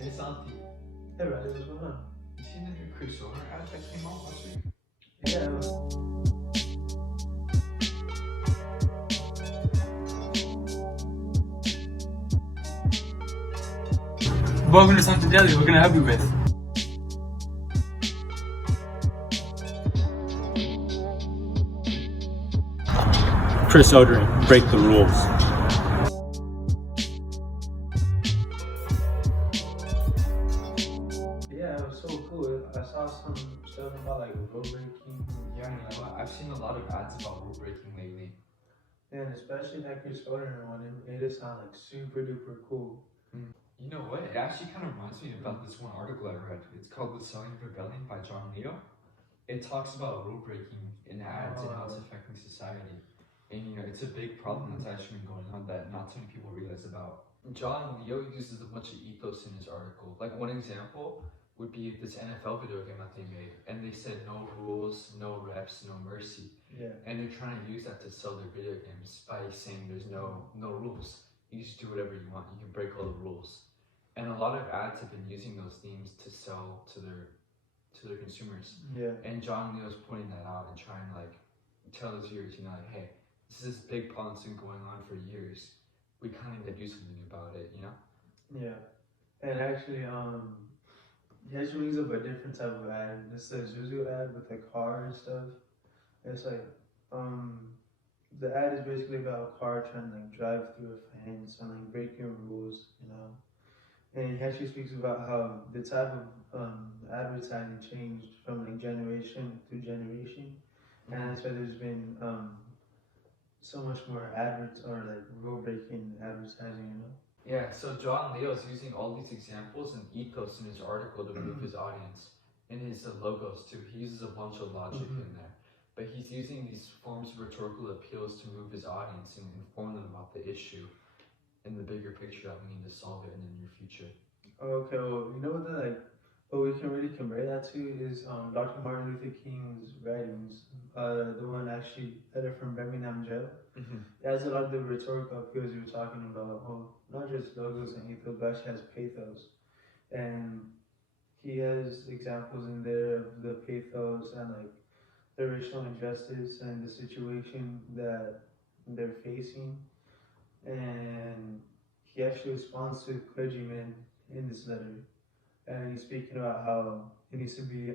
Hey Santi, Hey Riley, what's going on? you seen the new Chris Solar ad that came out last week? Yeah, Welcome to Santi Daily. What can I help you with? Chris Odering, break the rules. yeah, it was so cool. I saw some stuff about like road breaking, Yeah, you know what? I've seen a lot of ads about rule breaking lately. and especially that Chris Odering one. It made it sound like super duper cool. You know what? It actually kind of reminds me about this one article I read. It's called The Silent Rebellion by John Leo. It talks about rule breaking in ads and how it's affecting society. And you know, it's a big problem that's actually been going on that not so many people realize about. John Leo uses a bunch of ethos in his article. Like one example would be this NFL video game that they made, and they said no rules, no reps, no mercy. Yeah, And they're trying to use that to sell their video games by saying there's no rules. You just do whatever you want. You can break all the rules. And a lot of ads have been using those themes to sell to their consumers. yeah, And John Leo's pointing that out and trying to like tell his viewers, you know, like, hey, this is this big problem that's been going on for years. We kind of need to do something about it, you know? yeah. And actually, he actually brings up a different type of ad. This is a Zuzu ad with a car and stuff. It's like, the ad is basically about a car trying to like drive through a fence and like breaking rules, you know. And he actually speaks about how the type of advertising changed from like generation to generation, and that's why there's been so much more adverts or like rule breaking advertising, you know. Yeah, so John Leo's using all these examples and ethos in his article to move his audience. In his logos too, he uses a bunch of logic in there. But he's using these forms of rhetorical appeals to move his audience and inform them about the issue and the bigger picture that we need to solve it in the near future. Okay, well, you know what what we can really compare that to is Dr. Martin Luther King's writings. The one actually letter from Birmingham jail. It has a lot of the rhetorical appeals you were talking about. Well, not just logos and ethos, but actually has pathos. And he has examples in there of the pathos and like the racial injustice and the situation that they're facing. And he actually responds to clergymen in this letter, and he's speaking about how it needs to be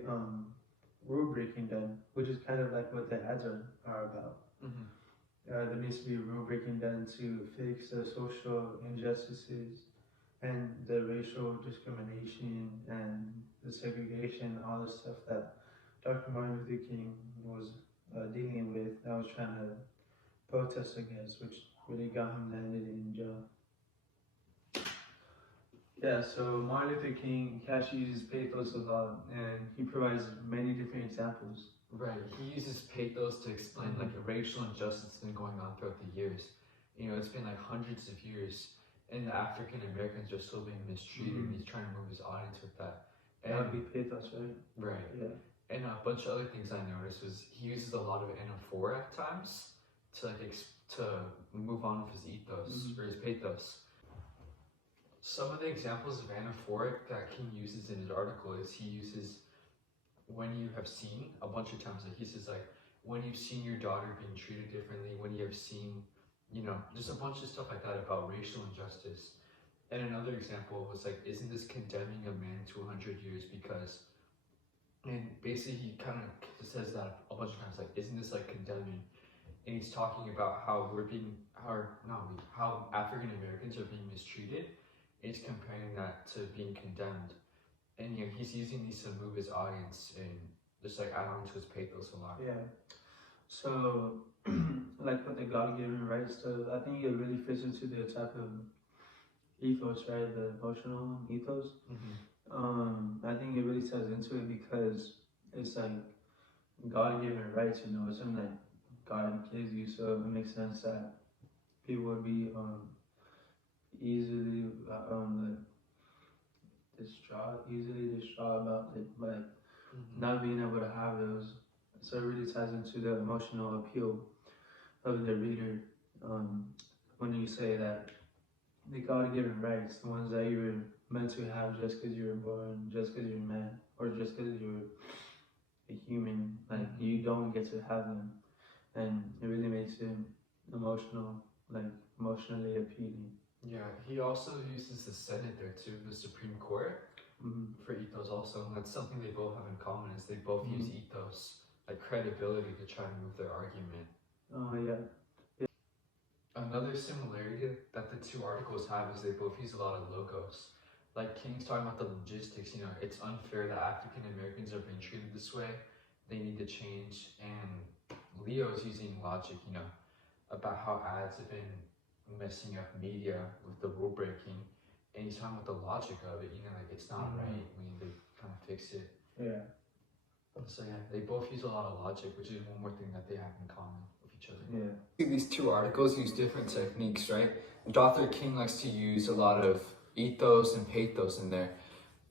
rule breaking done, which is kind of like what the ads are about. There needs to be rule breaking done to fix the social injustices and the racial discrimination and the segregation, all the stuff that Dr. Martin Luther King was dealing with. I was trying to protest against, which really got him landed in jail. Yeah, so Martin Luther King actually uses pathos a lot, and he provides many different examples. Right, he uses pathos to explain like a racial injustice that's been going on throughout the years. You know, it's been like hundreds of years, and the African Americans are still being mistreated, and he's trying to move his audience with that. And, That would be pathos, right? Right. Yeah. And a bunch of other things I noticed was he uses a lot of anaphora at times to like to move on with his ethos or his pathos. Some of the examples of anaphoric that King uses in his article is he uses when you have seen a bunch of times. Like he says like when you've seen your daughter being treated differently, when you have seen, you know, just a bunch of stuff like that about racial injustice. And another example was like, isn't this condemning a man to 100 years because, and basically he kind of says that a bunch of times, like, isn't this like condemning? And he's talking about how we're being, how African Americans are being mistreated. And he's comparing that to being condemned. And you know, he's using these to move his audience and just like add on to his pathos a lot. Yeah. So, like with the God-given rights stuff, I think it really fits into the type of ethos, right? The emotional ethos. I think it really ties into it because it's like God-given rights. You know, it's something that God gives you, so it makes sense that people would be easily easily distraught about it, but not being able to have those. So it really ties into the emotional appeal of the reader when you say that the God-given rights, the ones that you were meant to have just because you were born, just because you're a man, or just because you're a human. Like you don't get to have them, and it really makes it emotional, like emotionally appealing. Yeah, he also uses the Senate there too, the Supreme Court, for ethos also, and that's something they both have in common is they both use ethos, like credibility, to try and move their argument. Oh yeah. Another similarity that the two articles have is they both use a lot of logos. Like King's talking about the logistics, it's unfair that African Americans are being treated this way. They need to change. And Leo's using logic, about how ads have been messing up media with the rule breaking. And he's talking about the logic of it, like it's not right. We need to kind of fix it. Yeah. So yeah, they both use a lot of logic, which is one more thing that they have in common with each other. Yeah. These two articles use different techniques, right? Dr. King likes to use a lot of ethos and pathos in there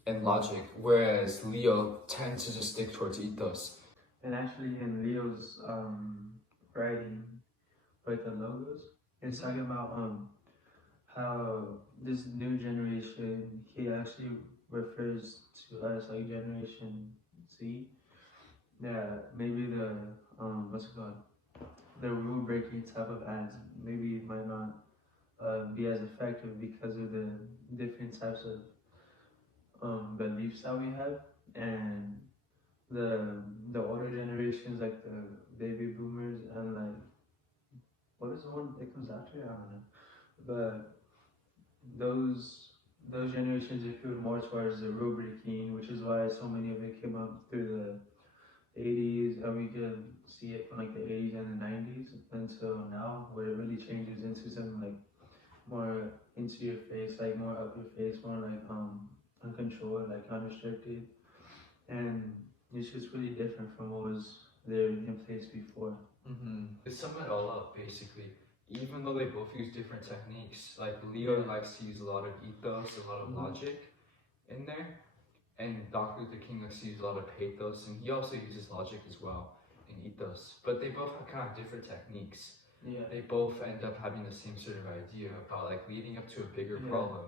and logic, whereas Leo tends to just stick towards ethos. And actually in Leo's writing, like the logos, it's talking about how this new generation, he actually refers to us like Generation Z, that maybe the what's it called, the rule breaking type of ads maybe might not be as effective because of the different types of beliefs that we have, and the older generations like the baby boomers and like what is the one that comes after? I don't know, but those generations appealed more towards the rule breaking, which is why so many of it came up through the 80s, and we could see it from like the 80s and the 90s until now, where it really changes into something like more into your face, like more up your face, more like uncontrolled, like unrestricted, and it's just really different from what was there in place before. To sum it all up, basically, even though they both use different techniques, like Leo likes to use a lot of ethos, a lot of logic in there, and Dr. Luther King likes to use a lot of pathos, and he also uses logic as well in ethos, but they both have kind of different techniques. They both end up having the same sort of idea about like leading up to a bigger problem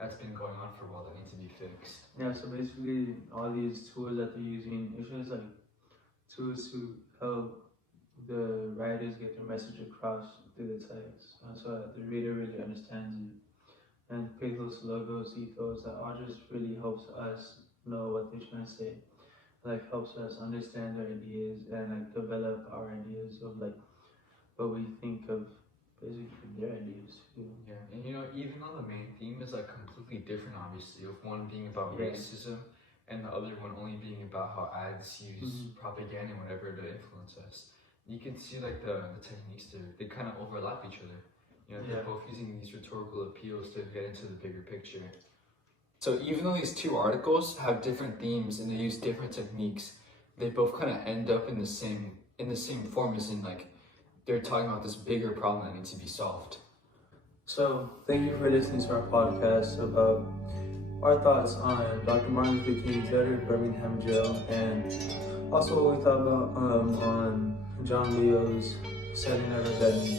that's been going on for a while that needs to be fixed. Yeah, so basically all these tools that they're using, it's just like tools to help the writers get their message across through the text, so that the reader really understands it. And pathos, logos, ethos, that all just really helps us know what they're trying to say. Like helps us understand their ideas and like develop our ideas of like what we think of basically their ideas too. Yeah, and even though the main theme is like completely different, obviously, with one being about racism and the other one only being about how ads use propaganda and whatever to influence us, you can see like the techniques there, they kind of overlap each other. They're both using these rhetorical appeals to get into the bigger picture. So even though these two articles have different themes and they use different techniques, they both kind of end up in the same form, as in like they're talking about this bigger problem that needs to be solved. So thank you for listening to our podcast about our thoughts on Dr. Martin Luther King's letter in Birmingham jail, and also what we thought about on John Leo's Setting of Rebellion.